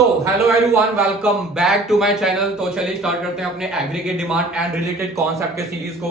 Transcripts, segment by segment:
Hello everyone, welcome back to my channel. तो चलिए start करते हैं अपने aggregate demand and related concept के सीरीज को।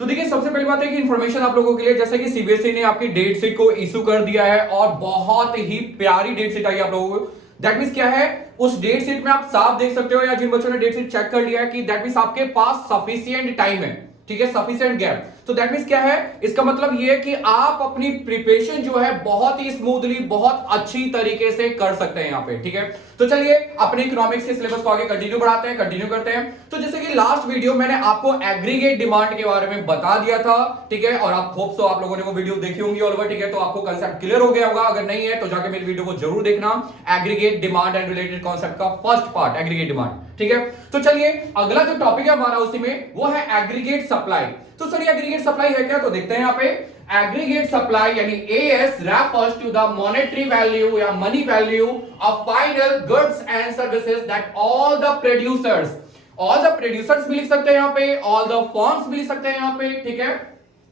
तो देखिए, सबसे पहली बात है कि इन्फॉर्मेशन आप लोगों के लिए, जैसे कि सीबीएसई ने आपकी डेट शीट को इशू कर दिया है और बहुत ही प्यारी डेट शीट आई आप लोगों को। दैट मींस क्या है, उस डेट शीट में आप साफ देख सकते हो, या जिन बच्चों ने डेट शीट चेक कर लिया है, कि दैट मींस आपके पास सफिशिएंट टाइम है, ठीक है, सफिशिएंट गैप। तो दैट मींस क्या है, इसका मतलब ये है कि आप अपनी प्रिपरेशन जो है बहुत ही स्मूथली, बहुत अच्छी तरीके से कर सकते हैं यहाँ पे, ठीक है। तो चलिए अपने इकोनॉमिक्स के सिलेबस को आगे कंटिन्यू बढ़ाते हैं, कंटिन्यू करते हैं। तो जैसे कि लास्ट वीडियो मैंने आपको एग्रीगेट डिमांड के बारे में बता दिया था, ठीक है, और आप होप सो आप लोगों ने वो वीडियो देखी होंगी ऑल ओवर, ठीक है। तो आपको कांसेप्ट क्लियर हो गया होगा, अगर नहीं है तो जाके मेरी वीडियो को जरूर देखना, aggregate demand and related concept का फर्स्ट पार्ट एग्रीगेट डिमांड, ठीक है। तो चलिए अगला जो टॉपिक है हमारा उसी में, वो है एग्रीगेट सप्लाई। तो सर एग्रीगेट सप्लाई है क्या, तो देखते हैं यहाँ पे। एग्रीगेट सप्लाई यानी AS refers to the monetary value या money value of final goods and services that all the producers भी लिख सकते हैं यहाँ पे, ऑल द फर्म्स भी लिख सकते हैं यहाँ पे, ठीक है,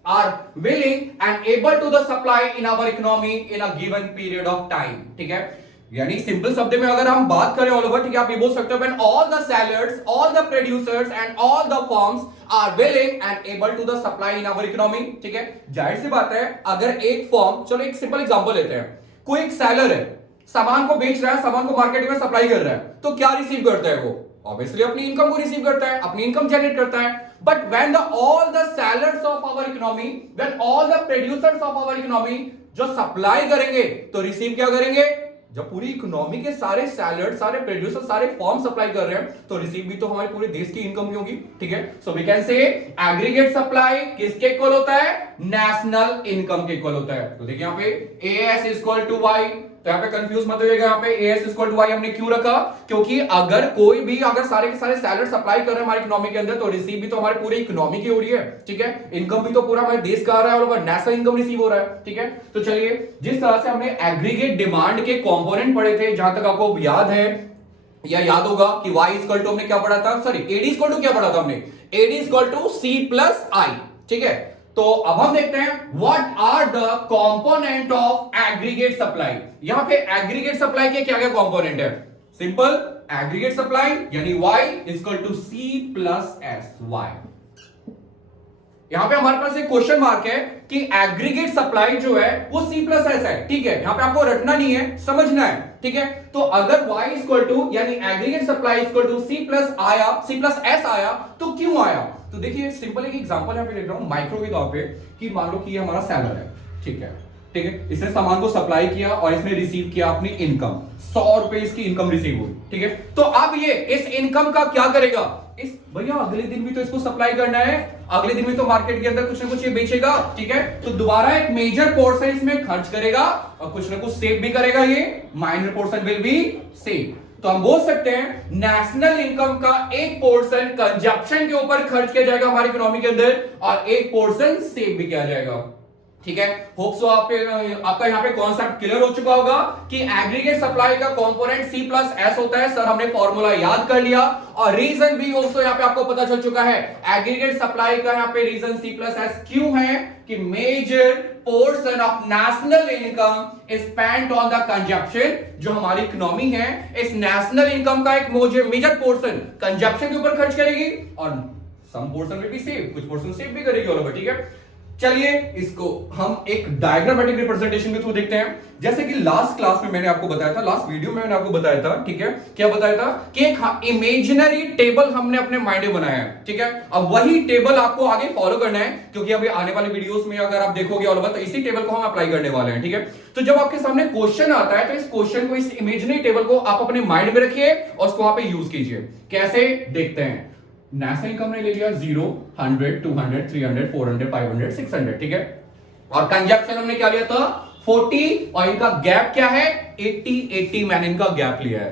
are willing and able to the supply in our economy in a given period of time, ठीक है। यानी सिंपल शब्द में अगर हम बात करें ऑल ओवर, ठीक है, आप ये बोल सकते हो, when all the sellers, all the producers and all the firms are willing and able to the supply in our economy, ठीक है। जाहिर सी बात है, अगर एक फर्म, चलो एक सिंपल एग्जांपल लेते हैं, कोई एक सेलर है, सामान को बेच रहा है, सामान को मार्केट में सप्लाई कर रहा है, तो क्या रिसीव करता है वो? ऑब्वियसली अपनी इनकम को रिसीव करता है, अपनी इनकम जनरेट करता है। But when the all the sellers of our economy, when all the producers of our economy जो सप्लाई करेंगे, तो रिसीव क्या करेंगे? जब पूरी इकोनॉमी के सारे सैलड, सारे प्रोड्यूसर, सारे फॉर्म सप्लाई कर रहे हैं, तो रिसीव भी तो हमारे पूरे देश की इनकम ही होगी, ठीक है। So we can say aggregate supply किसके इक्वल होता है? नेशनल इनकम के इक्वल होता है। तो देखिए यहाँ पे एएस इक्वल टू वाई, तो यहाँ पे कंफ्यूज मत होइएगा, यहाँ पे एएस इक्वल टू वाई हमने क्यों रखा? क्योंकि अगर कोई भी, अगर सारे के सारे सैलड सप्लाई कर रहे हैं हमारी इकोनॉमी के अंदर, तो रिसीव भी तो हमारे पूरे इकोनॉमी की हो रही है, ठीक है। इनकम भी तो पूरा हमारे देश का आ रहा है और नेशनल इनकम रिसीव हो रहा है, ठीक है। तो चलिए, जिस तरह से हमने एग्रीगेट डिमांड के कंपोनेंट पढ़े थे, जहां तक आपको याद है या याद होगा कि y इक्वल टू हमने क्या पढ़ा था, सॉरी एडी इक्वल टू क्या पढ़ा था हमने, AD equal to C plus I, ठीक है। तो अब हम देखते हैं what are the component of aggregate supply. यहां पे एग्रीगेट सप्लाई के क्या क्या कंपोनेंट है? सिंपल, एग्रीगेट सप्लाई यानी y equal to C plus S Y. यहां पे हमारे पास एक क्वेश्चन मार्क है कि एग्रीगेट सप्लाई जो है वो C प्लस एस है, ठीक है। यहां पे आपको रटना नहीं है, समझना है, ठीक है। तो अगर y इक्वल टू यानी aggregate supply equal to C plus आया, C प्लस एस आया, तो क्यों आया? तो देखिए सिंपल एक एग्जांपल यहां पे ले रहा हूं माइक्रो के तौर पे, कि मान लो कि ये हमारा सेलर है, ठीक है, ठीक है, इसने सामान को सप्लाई किया और इसने रिसीव किया अपनी इनकम, 100 रुपए इसकी इनकम रिसीव हुई, ठीक है। तो अब ये इस इनकम का क्या करेगा? इस भैया अगले दिन भी तो इसको सप्लाई करना है, अगले दिन भी तो मार्केट के अंदर कुछ ना कुछ ये बेचेगा, ठीक है। तो दोबारा एक मेजर पोर्शन इसमें खर्च करेगा और कुछ ना कुछ सेव भी करेगा, ये minor portion will be save. तो हम बोल सकते हैं नेशनल इनकम का एक पोर्शन कंजप्शन के ऊपर खर्च किया जाएगा हमारी इकोनॉमी के अंदर, और एक पोर्शन सेव भी किया जाएगा, ठीक है। होप सो आपका यहाँ पे कॉन्सेप्ट क्लियर हो चुका होगा कि एग्रीगेट सप्लाई का कंपोनेंट C प्लस एस होता है। सर हमने फॉर्मूला याद कर लिया, और रीजन भी ऑल्सो यहाँ पे आपको पता चल चुका है। एग्रीगेट सप्लाई का यहाँ पे रीजन C प्लस एस क्यों है कि major portion of national income is spent on the consumption. जो हमारी इकोनॉमी है, इस नेशनल इनकम का एक मेजर पोर्शन कंजप्शन के ऊपर खर्च करेगी, और some portion will be save, कुछ पोर्शन सेव भी करेगी ऑल ओवर, ठीक है। चलिए इसको हम एक डायग्रामेटिक रिप्रेजेंटेशन के थ्रू देखते हैं। जैसे कि लास्ट क्लास में मैंने आपको बताया था, लास्ट वीडियो में मैंने आपको बताया था, ठीक है, क्या बताया था कि एक इमेजिनरी टेबल हमने अपने माइंड में बनाया है, ठीक है। अब वही टेबल आपको आगे फॉलो करना है, क्योंकि अभी आने वाले वीडियोस में अगर आप देखोगे ऑल ओवर, तो इसी टेबल को हम अप्लाई करने वाले हैं, ठीक है। तो जब आपके सामने क्वेश्चन आता है, तो इस क्वेश्चन को, इस इमेजिनरी टेबल को आप अपने माइंड में रखिए और उसको वहां पे यूज कीजिए। कैसे देखते हैं। नेशनल इनकम ने ले लिया 0, 100, 200, 300, 400, 500, 600, ठीक है। और कंजप्शन हमने क्या लिया था? 40, और इनका गैप क्या है? 80 मैंने इनका गैप लिया है,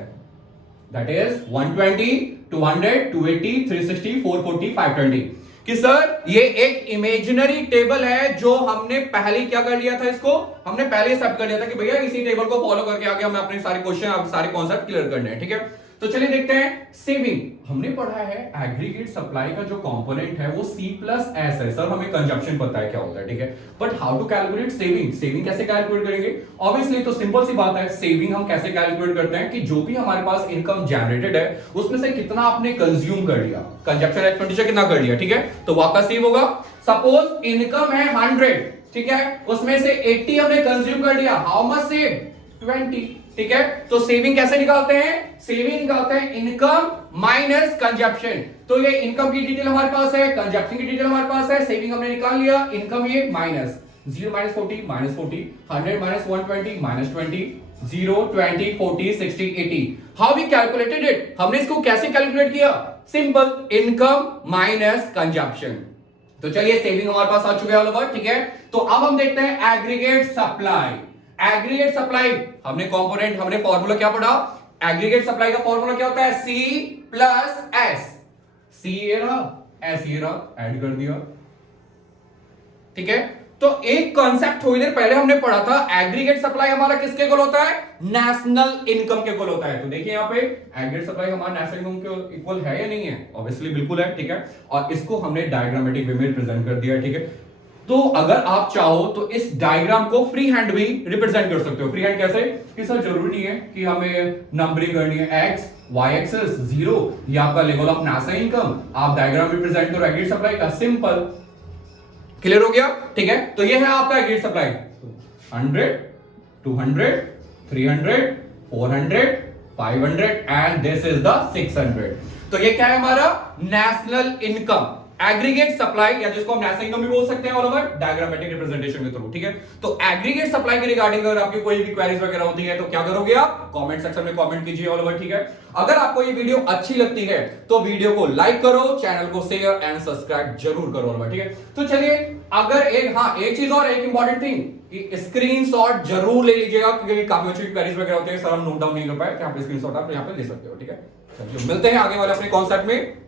दैट इज 120, 200, 280, 360, 440, 520। कि सर ये एक इमेजिनरी टेबल है जो हमने पहले क्या कर लिया था, इसको हमने पहले एक्सेप्ट कर लिया था कि भैया इसी टेबल को फॉलो करके आगे हमें अपने सारे क्वेश्चन, सारे कॉन्सेप्ट क्लियर करने हैं, ठीक है। तो चलिए देखते हैं सेविंग। हमने पढ़ा है एग्रीगेट सप्लाई का जो कंपोनेंट है वो C प्लस एस है। सर हमें कंजप्शन पता है क्या होता है, ठीक है, but how to calculate saving? Saving कैसे कैलकुलेट करेंगे? ऑब्वियसली तो सिंपल सी बात है, सेविंग हम कैसे कैलकुलेट करते हैं कि जो भी हमारे पास इनकम जनरेटेड है उसमें से कितना आपने कंज्यूम कर लिया, कंजप्शन एक्सपेंडिचर कितना कर लिया, ठीक है, तो वापस सेव होगा। सपोज इनकम है 100, ठीक है, उसमें से 80 हमने कंज्यूम कर लिया, हाउ मच सेव? 20, ठीक है। तो सेविंग कैसे निकालते हैं? सेविंग निकालते हैं इनकम माइनस कंजप्शन। तो ये इनकम की डिटेल हमारे पास है, कंजप्शन की डिटेल हमारे पास है, सेविंग हमने निकाल लिया, इनकम ये minus 0 minus 40 minus 40, 100 minus 120 minus 20, 0 20 40 60 80। How we calculated it? हमने इसको कैसे कैलकुलेट किया? Simple, income minus consumption. तो चलिए सेविंग हमारे पास आ चुके हैं ऑल ओवर, ठीक है। तो अब हम देखते हैं एग्रीगेट सप्लाई। एग्रीगेट सप्लाई हमने कंपोनेंट, हमने फॉर्मूला क्या पढ़ा? एग्रीगेट सप्लाई का फॉर्मूला क्या होता है? C plus S. C ये रहा, S ये रहा, ऐड कर दिया, ठीक है। तो एक कॉन्सेप्ट थोड़ी देर पहले हमने पढ़ा था, एग्रीगेट सप्लाई हमारा किसके इक्वल होता है? नेशनल इनकम के इक्वल होता है। तो देखिए यहाँ पे एग्रीगेट सप्लाई हमारा नेशनल इनकम के इक्वल है या नहीं है? ऑब्वियसली बिल्कुल है, ठीक है। और इसको हमने डायग्रामेटिक वे में रिप्रेजेंट कर दिया, ठीक है। तो अगर आप चाहो तो इस डायग्राम को फ्री हैंड भी रिप्रेजेंट कर सकते हो। फ्री हैंड कैसे? कि सर जरूरी नहीं है कि हमें नंबरिंग करनी है, एक्स वाई एक्सेस 0 ये आपका लेवल ऑफ नेशनल इनकम, आप डायग्राम रिप्रेजेंट करो एग्रीगेट सप्लाई का, सिंपल। क्लियर हो गया, ठीक है। तो ये है आपका aggregate supply, 100 200 300 400 500 and this is the 600। तो ये क्या है हमारा? नेशनल इनकम एग्रीगेट सप्लाई, या जिसको हम नेशनल इनकम भी बोल सकते हैं ऑल ओवर डायग्रामेटिक रिप्रेजेंटेशन के थ्रू, ठीक है। तो एग्रीगेट सप्लाई के रिगार्डिंग अगर आपकी कोई भी क्वेरीज वगैरह होती है तो क्या करोगे आप? कमेंट सेक्शन में कमेंट कीजिए ऑल ओवर, ठीक है। अगर आपको ये वीडियो अच्छी लगती है तो वीडियो को लाइक करो, चैनल को शेयर एंड सब्सक्राइब जरूर करो ऑल ओवर, ठीक है। तो चलिए अगर एक चीज और, एक इंपॉर्टेंट थिंग कि स्क्रीनशॉट जरूर ले लीजिएगा, क्योंकि काफी अच्छी क्वेरीज वगैरह होती है, सर हम नोट डाउन नहीं कर पाए, यहाँ पे स्क्रीनशॉट आप यहाँ पे ले सकते हो, ठीक है। चलिए मिलते हैं आगे वाले अपने कॉन्सेप्ट में।